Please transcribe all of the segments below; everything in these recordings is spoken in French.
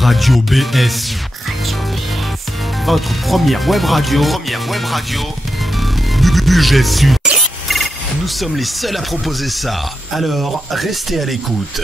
Radio BS. Votre première web radio. Budget Sud. Nous sommes les seuls à proposer ça. Alors, restez à l'écoute.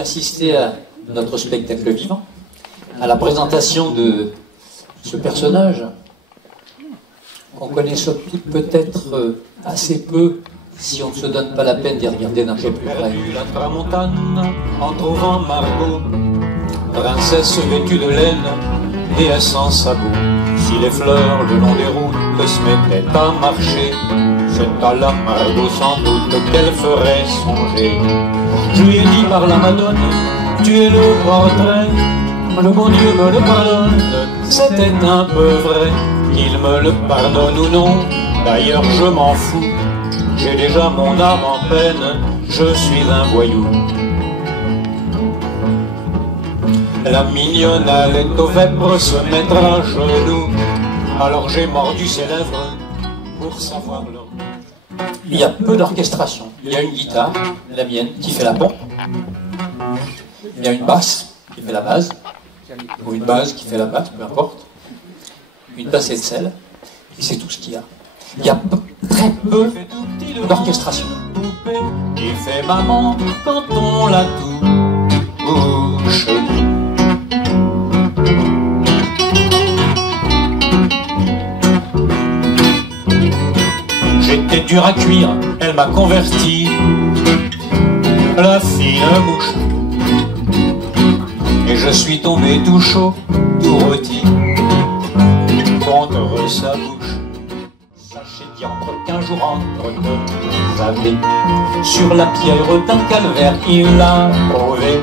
Assister à notre spectacle vivant, à la présentation de ce personnage qu'on connaît somme toute peut-être assez peu si on ne se donne pas la peine d'y regarder d'un peu plus près. La tramontane en trouvant Margot, princesse vêtue de laine et à sans sabot. Si les fleurs le long des routes se mettaient à marcher, c'est à la Margot sans doute qu'elle ferait songer. Je lui ai dit par la Madone, tu es le portrait, le bon Dieu me le pardonne. C'était un peu vrai, qu'il me le pardonne ou non, d'ailleurs je m'en fous. J'ai déjà mon âme en peine, je suis un voyou. La mignonne allait au vêpres se mettre à genoux, alors j'ai mordu ses lèvres pour savoir le... Il y a peu d'orchestration. Il y a une guitare, la mienne, qui fait la pompe. Il y a une basse qui fait la base, ou une base qui fait la basse, peu importe. Une basse et de sel, et c'est tout ce qu'il y a. Il y a très peu d'orchestration. Qui fait maman quand on la touche. J'étais dur à cuire, elle m'a converti, la fine mouche. Et je suis tombé tout chaud, tout rôti, contre sa bouche. Sachez diantre qu'un jour entre deux avez, sur la pierre d'un calvaire, il l'a trouvé.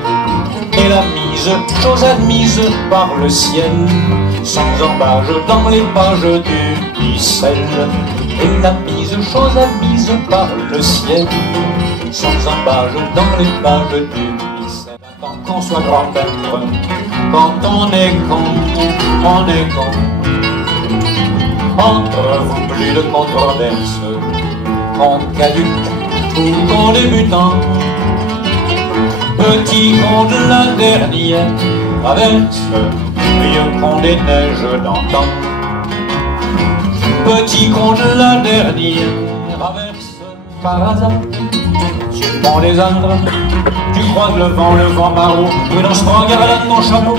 Et la mise, chose admise par le ciel, sans embâge dans les pages du Ficelle. Et la mise, chose admise par le ciel, sans embâge dans les pages du Ficelle. Tant qu'on soit grand peintre, quand on est con, on est con. Entre vous plus de controverse, qu'on caduque ou qu'on débutant. Petit con de la dernière traverse, vieux con des neiges d'antan. Petit con de la dernière traverse par hasard. Tu prends des arbres, tu croises le vent maraud, prudence prend garde à ton chameau.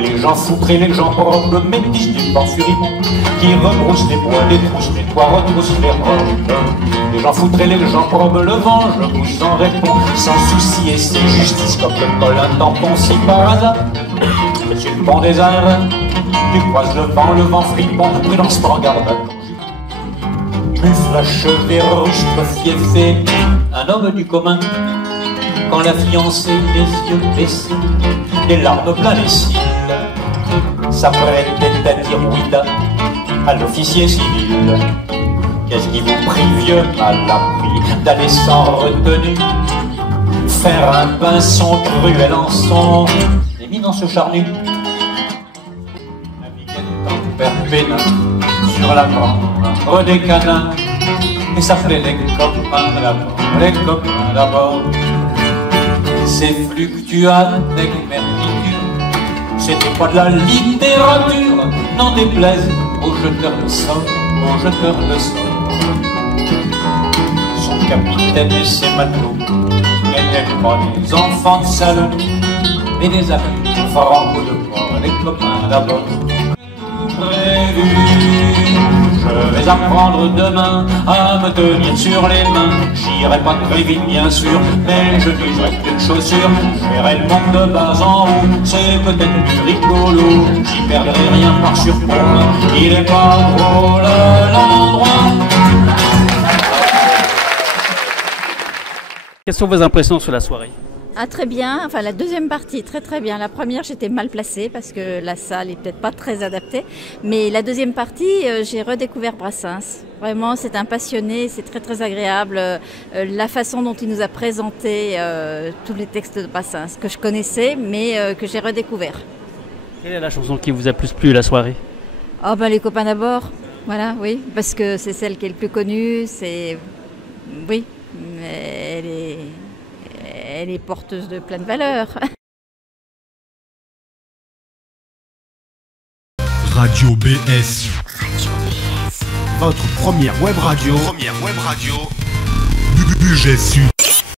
Les gens foutrés, les gens probes, métis du port furibond, qui rebroussent les bois, détroussent les toits, retroussent les robes. Les gens foutrés, les gens probes, le vent, je vous en réponds, sans souci et c'est justice comme le col un tampon. Si par hasard, sur le pont des arbres, tu croises le vent fripon, prudence prend garde à ton jus. Buffle achevé, rustre, fiefé, un homme du commun, quand la fiancée, les yeux baissés, les larmes plein les cils, s'apprêtait à dire oui à l'officier civil. Qu'est-ce qui vous prie, vieux mal appris, d'aller sans retenue faire un pinson cruel en son éminence charnue? Naviguait en perpénat sur la bande des canins et s'appelait les copains d'abord, les copains d'abord. Ces fluctuates merdiques, c'était pas de la littérature, n'en déplaise aux jeteurs de sort, aux jeteurs de sort. Son capitaine et ses matelots n'étaient pas des enfants de salon, mais des amis francs de port, les copains d'abord. Prévu, je vais apprendre demain à me tenir sur les mains. J'irai pas très vite bien sûr, mais je n'userai qu'une chaussure. Je verrai le monde de bas en haut, c'est peut-être plus rigolo. J'y perdrai rien par surprise, il est pas drôle l'endroit. Quelles sont vos impressions sur la soirée? Ah, très bien, enfin la deuxième partie très très bien. La première j'étais mal placée parce que la salle est peut-être pas très adaptée, mais la deuxième partie j'ai redécouvert Brassens. Vraiment c'est un passionné, c'est très très agréable la façon dont il nous a présenté tous les textes de Brassens que je connaissais mais que j'ai redécouvert. Quelle est la chanson qui vous a plus plu la soirée? Oh ben les copains d'abord, voilà, oui, parce que c'est celle qui est le plus connue, c'est... Oui, mais elle est porteuse de plein de valeurs. Radio BS. Radio BS. Votre première web radio. Première web radio. Budget Sud.